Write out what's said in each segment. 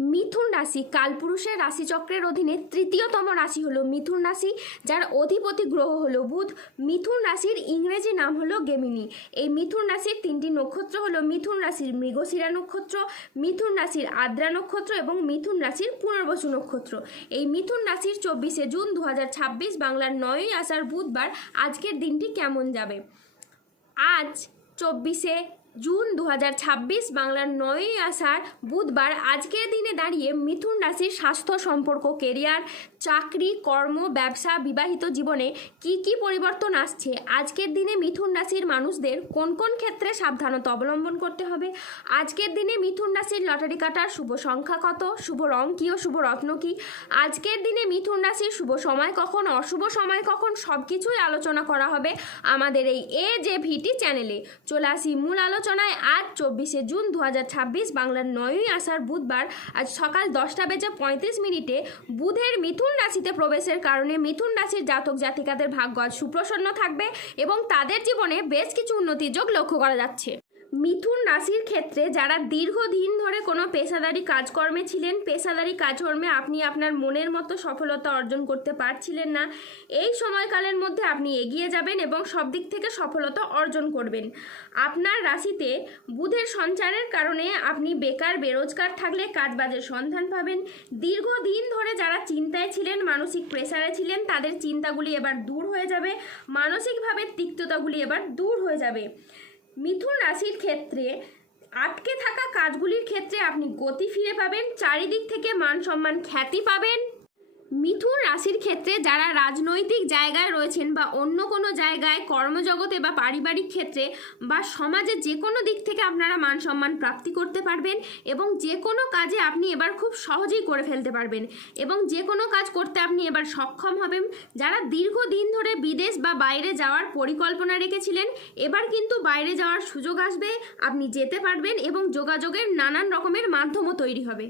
মিথুন রাশি কালপুরুষের রাশিচক্রের অধীনে তৃতীয়তম রাশি হলো মিথুন রাশি, যার অধিপতি গ্রহ হলো বুধ। মিথুন রাশির ইংরেজি নাম হলো গেমিনি। এই মিথুন রাশির তিনটি নক্ষত্র হলো মিথুন রাশির মৃগশিরা নক্ষত্র, মিথুন রাশির আদ্রা নক্ষত্র এবং মিথুন রাশির পুনর্বসু নক্ষত্র। এই মিথুন রাশির 24শে জুন 2026 বাংলার 9ই আষাঢ় বুধবার আজকের দিনটি কেমন যাবে। আজ 24শে জুন 2026 বাংলার 9ই আষাঢ় বুধবার আজকের দিনে দাঁড়িয়ে মিথুন রাশির স্বাস্থ্য, সম্পর্ক, কেরিয়ার, চাকরি, কর্ম, ব্যবসা, বিবাহিত জীবনে কি কি পরিবর্তন আসছে। আজকের দিনে মিথুন রাশির মানুষদের কোন কোন ক্ষেত্রে সাবধানতা অবলম্বন করতে হবে। আজকের দিনে মিথুন রাশির লটারি কাটার শুভ সংখ্যা কত, শুভ রং কী ও শুভ রত্ন কী। আজকের দিনে মিথুন রাশির শুভ সময় কখন, অশুভ সময় কখন, সব কিছুই আলোচনা করা হবে আমাদের এই AJVT চ্যানেলে। চলে আসি মূল আলোচনায়। আজ 24শে জুন 2026 বাংলার 9ই আষাঢ় বুধবার আজ সকাল 10:35 বুধের মিথুন রাশিতে প্রবেশের কারণে মিথুন রাশির জাতক জাতিকাদের ভাগ্য আজ সুপ্রসন্ন থাকবে এবং তাদের জীবনে বেশ কিছু উন্নতির যোগ লক্ষ্য করা যাচ্ছে। মিথুন রাশির ক্ষেত্রে যারা দীর্ঘদিন ধরে কোনো পেশাদারি কাজকর্মে ছিলেন, পেশাদারি কাজকর্মে আপনি আপনার মনের মতো সফলতা অর্জন করতে পারছিলেন না, এই সময়কালের মধ্যে আপনি এগিয়ে যাবেন এবং সব দিক থেকে সফলতা অর্জন করবেন। আপনার রাশিতে বুধের সঞ্চারের কারণে আপনি বেকার বেরোজগার থাকলে কাজবাজের সন্ধান পাবেন। দীর্ঘদিন ধরে যারা চিন্তায় ছিলেন, মানসিক প্রেসারে ছিলেন, তাদের চিন্তাগুলি এবার দূর হয়ে যাবে, মানসিকভাবে তিক্ততাগুলি এবার দূর হয়ে যাবে। মিথুন রাশির ক্ষেত্রে আটকে থাকা কাজগুলির ক্ষেত্রে আপনি গতি ফিরে পাবেন, চারিদিক থেকে মান সম্মান, খ্যাতি পাবেন। মিথুন রাশির ক্ষেত্রে যারা রাজনৈতিক জায়গায় রয়েছেন বা অন্য কোনো জায়গায় কর্মজগতে বা পারিবারিক ক্ষেত্রে বা সমাজে যে কোনো দিক থেকে আপনারা মান সম্মান প্রাপ্তি করতে পারবেন এবং যে কোনো কাজে আপনি এবার খুব সহজেই করে ফেলতে পারবেন এবং যে কোনো কাজ করতে আপনি এবার সক্ষম হবেন। যারা দীর্ঘদিন ধরে বিদেশ বা বাইরে যাওয়ার পরিকল্পনা রেখেছিলেন, এবার কিন্তু বাইরে যাওয়ার সুযোগ আসবে, আপনি যেতে পারবেন এবং যোগাযোগের নানান রকমের মাধ্যমও তৈরি হবে।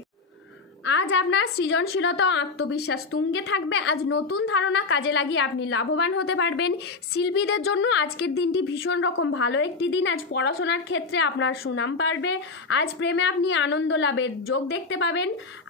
আজ আপনার সৃজনশীলতা ও আত্মবিশ্বাস তুঙ্গে থাকবে। আজ নতুন ধারণা কাজে লাগিয়ে আপনি লাভবান হতে পারবেন। শিল্পীদের জন্য আজকের দিনটি ভীষণ রকম ভালো একটি দিন। আজ পড়াশোনার ক্ষেত্রে আপনার সুনাম বাড়বে। আজ প্রেমে আপনি আনন্দ লাভের যোগ দেখতে পাবেন।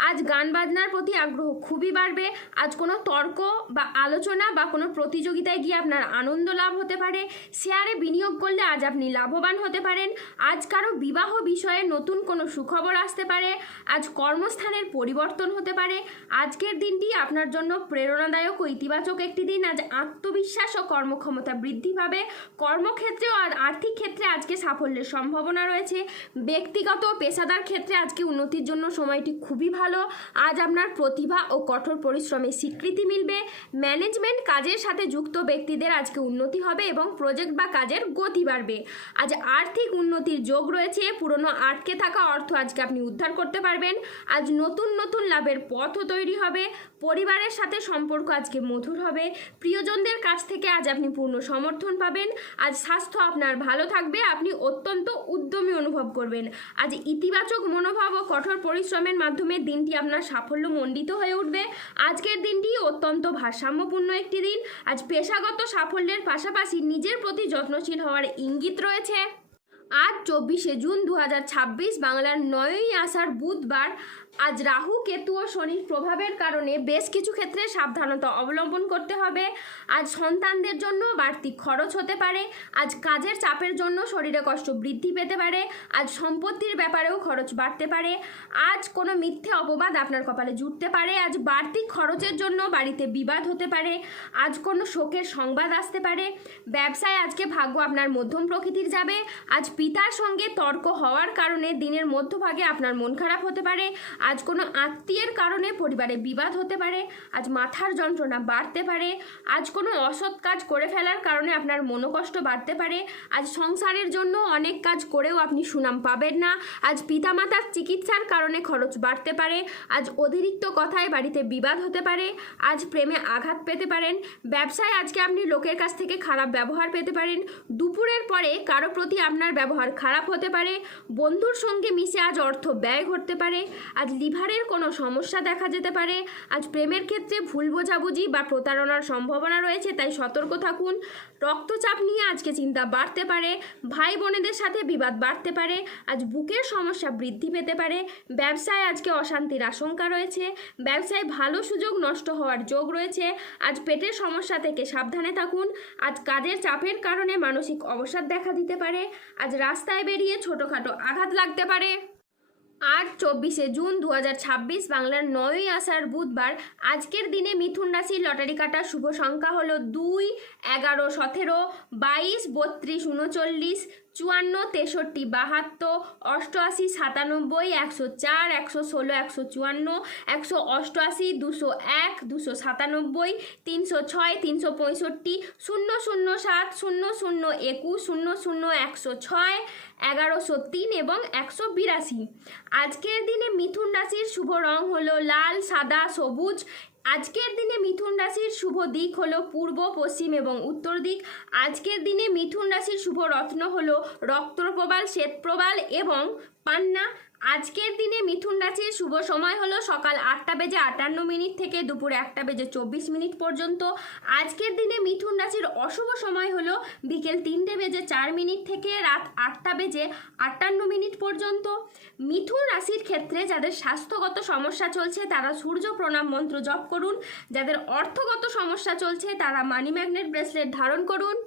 আজ গান বাজনার প্রতি আগ্রহ খুবই বাড়বে। আজ কোনো তর্ক বা আলোচনা বা কোনো প্রতিযোগিতায় গিয়ে আপনার আনন্দ লাভ হতে পারে। শেয়ারে বিনিয়োগ করলে আজ আপনি লাভবান হতে পারেন। আজ কারো বিবাহ বিষয়ে নতুন কোনো সুখবর আসতে পারে। আজ কর্মস্থানের পরিবর্তন হতে পারে। আজকের দিনটি আপনার জন্য প্রেরণাদায়ক ও ইতিবাচক একটি দিন। আজ আত্মবিশ্বাস ও কর্মক্ষমতা বৃদ্ধি পাবে। কর্মক্ষেত্রে ও আর্থিক ক্ষেত্রে আজকে সাফল্যের সম্ভাবনা রয়েছে। ব্যক্তিগত ও পেশাদার ক্ষেত্রে আজকে উন্নতির জন্য সময়টি খুবই ভালো। আজ আপনার প্রতিভা ও কঠোর পরিশ্রমের স্বীকৃতি মিলবে। ম্যানেজমেন্ট কাজের সাথে যুক্ত ব্যক্তিদের আজকে উন্নতি হবে এবং প্রজেক্ট বা কাজের গতি বাড়বে। আজ আর্থিক উন্নতির যোগ রয়েছে। পুরনো আটকে থাকা অর্থ আজকে আপনি উদ্ধার করতে পারবেন। আজ নতুন নতুন লাভের পথও তৈরি হবে। পরিবারের সাথে সম্পর্ক আজকে মধুর হবে। প্রিয়জনদের কাছ থেকে আজ আপনি পূর্ণ সমর্থন পাবেন। আজ স্বাস্থ্য আপনার ভালো থাকবে। আপনি অত্যন্ত উদ্যমী অনুভব করবেন। আজ ইতিবাচক মনোভাব ও কঠোর পরিশ্রমের মাধ্যমে দিনটি আপনার সাফল্য মণ্ডিত হয়ে উঠবে। আজকের দিনটি অত্যন্ত ভারসাম্যপূর্ণ একটি দিন। আজ পেশাগত সাফল্যের পাশাপাশি নিজের প্রতি যত্নশীল হওয়ার ইঙ্গিত রয়েছে। আজ 24শে জুন 2026 বাংলার 9ই আষাঢ় বুধবার আজ রাহু, কেতু ও শনির প্রভাবের কারণে বেশ কিছু ক্ষেত্রে সাবধানতা অবলম্বন করতে হবে। আজ সন্তানদের জন্য বাড়তি খরচ হতে পারে। আজ কাজের চাপের জন্য শরীরে কষ্ট বৃদ্ধি পেতে পারে। আজ সম্পত্তির ব্যাপারেও খরচ বাড়তে পারে। আজ কোনো মিথ্যে অপবাদ আপনার কপালে জুটতে পারে। আজ বাড়তি খরচের জন্য বাড়িতে বিবাদ হতে পারে। আজ কোনো শোকের সংবাদ আসতে পারে। ব্যবসায় আজকে ভাগ্য আপনার মধ্যম প্রকৃতির যাবে। আজ পিতার সঙ্গে তর্ক হওয়ার কারণে দিনের মধ্যভাগে আপনার মন খারাপ হতে পারে। আজ কোনো আত্মীয়ের কারণে পরিবারে বিবাদ হতে পারে। আজ মাথার যন্ত্রণা বাড়তে পারে। আজ কোনো অসৎ কাজ করে ফেলার কারণে আপনার মনোকষ্ট বাড়তে পারে। আজ সংসারের জন্য অনেক কাজ করেও আপনি সুনাম পাবেন না। আজ পিতামাতার চিকিৎসার কারণে খরচ বাড়তে পারে। আজ অতিরিক্ত কথায় বাড়িতে বিবাদ হতে পারে। আজ প্রেমে আঘাত পেতে পারেন। ব্যবসায় আজকে আপনি লোকের কাছ থেকে খারাপ ব্যবহার পেতে পারেন। দুপুরের পরে কারো প্রতি আপনার ব্যবহার খারাপ হতে পারে। বন্ধুর সঙ্গে মিশে আজ অর্থ ব্যয় ঘটতে পারে। আজ লিভারের কোনো সমস্যা দেখা যেতে পারে। আজ প্রেমের ক্ষেত্রে ভুল বোঝাবুঝি বা প্রতারণার সম্ভাবনা রয়েছে, তাই সতর্ক থাকুন। রক্তচাপ নিয়ে আজকে চিন্তা বাড়তে পারে, ভাই বোনেদের সাথে বিবাদ বাড়তে পারে, আজ বুকের সমস্যা বৃদ্ধি পেতে পারে, ব্যবসায় আজকে অশান্তির আশঙ্কা রয়েছে, ব্যবসায় ভালো সুযোগ নষ্ট হওয়ার যোগ রয়েছে, আজ পেটের সমস্যা থেকে সাবধানে থাকুন, আজ কাজের চাপের কারণে মানসিক অবসাদ দেখা দিতে পারে, আজ রাস্তায় বেরিয়ে ছোটোখাটো আঘাত লাগতে পারে। আজ 24শে জুন 2026 বাংলার 9ই আষাঢ় বুধবার। আজকের দিনে মিথুন রাশির লটারি কাটার শুভ সংখ্যা হলো 2, 11, 17, 22, 32, 39, 54, 63, 72, 88, 97, 104, 116, 154, 188, 201, 297, 306, 365, 007, 0021, 106, 1103 এবং 182। আজকের দিনে মিথুন রাশির শুভ রং হলো লাল, সাদা, সবুজ। আজকের দিনে মিথুন রাশির শুভ দিক হলো পূর্ব, পশ্চিম এবং উত্তর দিক। আজকের দিনে মিথুন রাশির শুভ রত্ন হলো রক্তপ্রবাল, শ্বেতপ্রবাল এবং পান্না। আজকের দিনে মিথুন রাশির শুভ সময় হলো সকাল 8:58 থেকে দুপুর 1:24 পর্যন্ত। আজকের দিনে মিথুন রাশির অশুভ সময় হলো বিকেল 3:04 থেকে রাত 8:58 পর্যন্ত। মিথুন রাশির ক্ষেত্রে যাদের স্বাস্থ্যগত সমস্যা চলছে তারা সূর্য প্রণাম মন্ত্র জপ করুন। যাদের অর্থগত সমস্যা চলছে তারা মানি ম্যাগনেট ব্রেসলেট ধারণ করুন।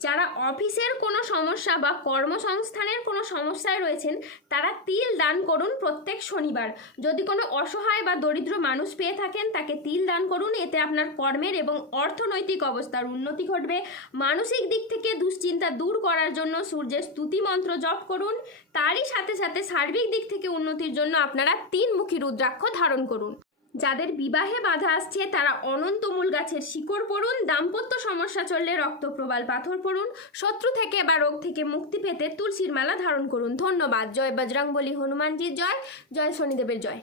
যারা অফিসের কোনো সমস্যা বা কর্মসংস্থানের কোনো সমস্যায় রয়েছেন তারা তিল দান করুন প্রত্যেক শনিবার। যদি কোনো অসহায় বা দরিদ্র মানুষ পেয়ে থাকেন তাকে তিল দান করুন, এতে আপনার কর্মের এবং অর্থনৈতিক অবস্থার উন্নতি ঘটবে। মানসিক দিক থেকে দুশ্চিন্তা দূর করার জন্য সূর্যের স্তুতি মন্ত্র জপ করুন। তারই সাথে সাথে সার্বিক দিক থেকে উন্নতির জন্য আপনারা 3মুখী রুদ্রাক্ষ ধারণ করুন। যাদের বিবাহে বাধা আসছে তারা অনন্তমূল গাছের শিকড় পড়ুন। দাম্পত্য সমস্যা চললে রক্তপ্রবাল পাথর পড়ুন। শত্রু থেকে বা রোগ থেকে মুক্তি পেতে তুলসীর মালা ধারণ করুন। ধন্যবাদ। জয় বজরংবলী হনুমানজির জয়, জয় শনিদেবের জয়।